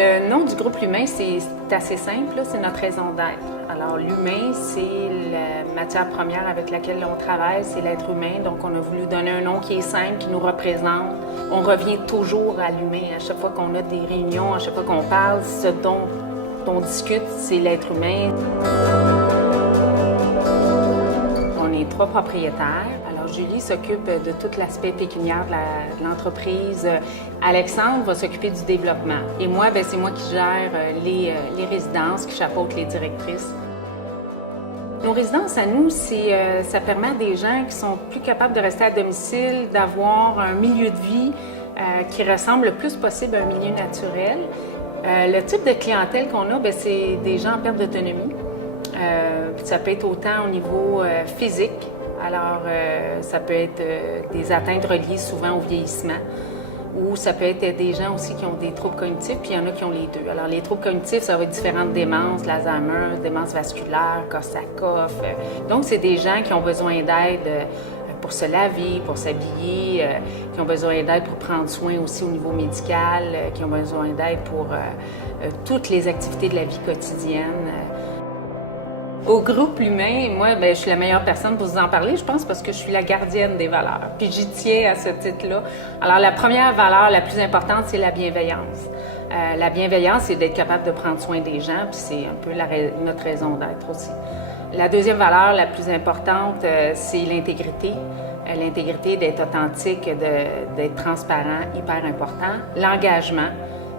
Le nom du groupe L'Humain, c'est assez simple, c'est notre raison d'être. Alors l'humain, c'est la matière première avec laquelle on travaille, c'est l'être humain. Donc on a voulu donner un nom qui est simple, qui nous représente. On revient toujours à l'humain. À chaque fois qu'on a des réunions, à chaque fois qu'on parle, ce dont on discute, c'est l'être humain. On est 3 propriétaires. Alors, Julie s'occupe de tout l'aspect pécuniaire de l'entreprise. Alexandre va s'occuper du développement. Et moi, c'est moi qui gère les résidences, qui chapeaute les directrices. Nos résidences, à nous, ça permet à des gens qui sont plus capables de rester à domicile, d'avoir un milieu de vie qui ressemble le plus possible à un milieu naturel. Le type de clientèle qu'on a, c'est des gens en perte d'autonomie. Ça peut être autant au niveau physique, alors ça peut être des atteintes reliées souvent au vieillissement, ou ça peut être des gens aussi qui ont des troubles cognitifs, puis il y en a qui ont les deux. Alors les troubles cognitifs, ça va être différentes démences, l'Alzheimer, démence vasculaire, Korsakoff. Donc c'est des gens qui ont besoin d'aide pour se laver, pour s'habiller, qui ont besoin d'aide pour prendre soin aussi au niveau médical, qui ont besoin d'aide pour toutes les activités de la vie quotidienne. Au groupe L'Humain, moi, je suis la meilleure personne pour vous en parler, je pense, parce que je suis la gardienne des valeurs. Puis j'y tiens à ce titre-là. Alors, la première valeur la plus importante, c'est la bienveillance. La bienveillance, c'est d'être capable de prendre soin des gens, puis c'est un peu notre raison d'être aussi. La deuxième valeur la plus importante, c'est l'intégrité. L'intégrité, d'être authentique, d'être transparent, hyper important. L'engagement.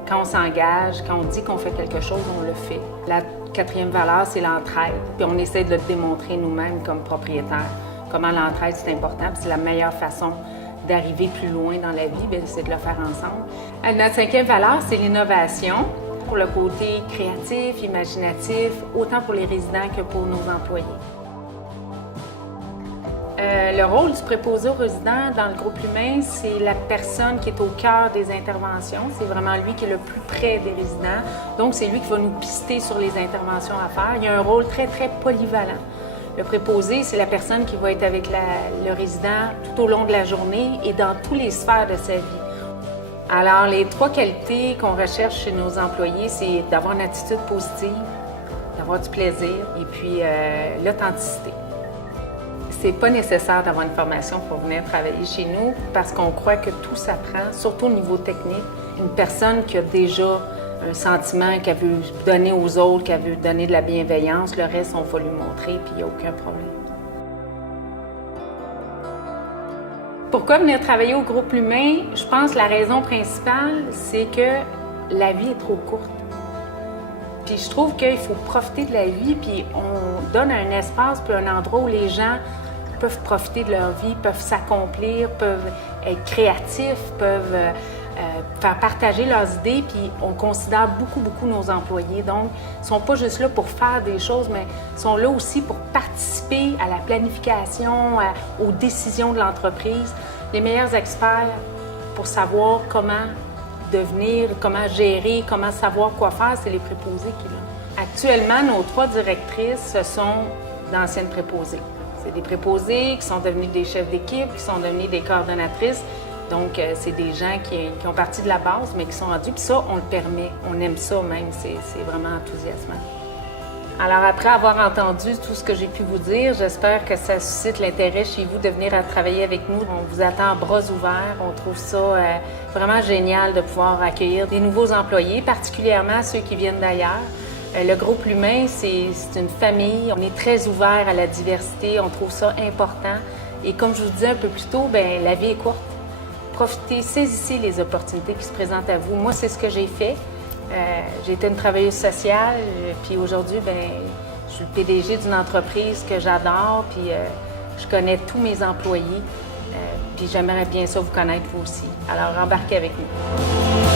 Quand on s'engage, quand on dit qu'on fait quelque chose, on le fait. La quatrième valeur, c'est l'entraide. Puis on essaie de le démontrer nous-mêmes comme propriétaires. Comment l'entraide, c'est important. Puis c'est la meilleure façon d'arriver plus loin dans la vie, c'est de le faire ensemble. Notre cinquième valeur, c'est l'innovation. Pour le côté créatif, imaginatif, autant pour les résidents que pour nos employés. Le rôle du préposé aux résidents dans le groupe L'Humain, c'est la personne qui est au cœur des interventions. C'est vraiment lui qui est le plus près des résidents. Donc, c'est lui qui va nous pister sur les interventions à faire. Il y a un rôle très, très polyvalent. Le préposé, c'est la personne qui va être avec le résident tout au long de la journée et dans toutes les sphères de sa vie. Alors, les 3 qualités qu'on recherche chez nos employés, c'est d'avoir une attitude positive, d'avoir du plaisir et puis l'authenticité. C'est pas nécessaire d'avoir une formation pour venir travailler chez nous parce qu'on croit que tout s'apprend, surtout au niveau technique. Une personne qui a déjà un sentiment qu'elle veut donner aux autres, qu'elle veut donner de la bienveillance, le reste, on va lui montrer, puis il n'y a aucun problème. Pourquoi venir travailler au groupe L'Humain? Je pense que la raison principale, c'est que la vie est trop courte. Puis je trouve qu'il faut profiter de la vie, puis on donne un espace, puis un endroit où les gens peuvent profiter de leur vie, peuvent s'accomplir, peuvent être créatifs, peuvent faire partager leurs idées, puis on considère beaucoup nos employés. Donc, ils ne sont pas juste là pour faire des choses, mais ils sont là aussi pour participer à la planification, aux décisions de l'entreprise. Les meilleurs experts pour savoir comment devenir, comment gérer, comment savoir quoi faire, c'est les préposés qui l'ont. Actuellement, nos 3 directrices, ce sont d'anciennes préposées. C'est des préposés qui sont devenus des chefs d'équipe, qui sont devenus des coordonnatrices. Donc, c'est des gens qui ont parti de la base, mais qui sont rendus. Puis ça, on le permet. On aime ça même. C'est vraiment enthousiasmant. Alors, après avoir entendu tout ce que j'ai pu vous dire, j'espère que ça suscite l'intérêt chez vous de venir travailler avec nous. On vous attend à bras ouverts. On trouve ça vraiment génial de pouvoir accueillir des nouveaux employés, particulièrement ceux qui viennent d'ailleurs. Le groupe L'Humain, c'est une famille. On est très ouvert à la diversité. On trouve ça important. Et comme je vous disais un peu plus tôt, la vie est courte. Profitez, saisissez les opportunités qui se présentent à vous. Moi, c'est ce que j'ai fait. J'ai été une travailleuse sociale, puis aujourd'hui, je suis le PDG d'une entreprise que j'adore, puis je connais tous mes employés, puis j'aimerais bien ça vous connaître vous aussi. Alors, embarquez avec nous.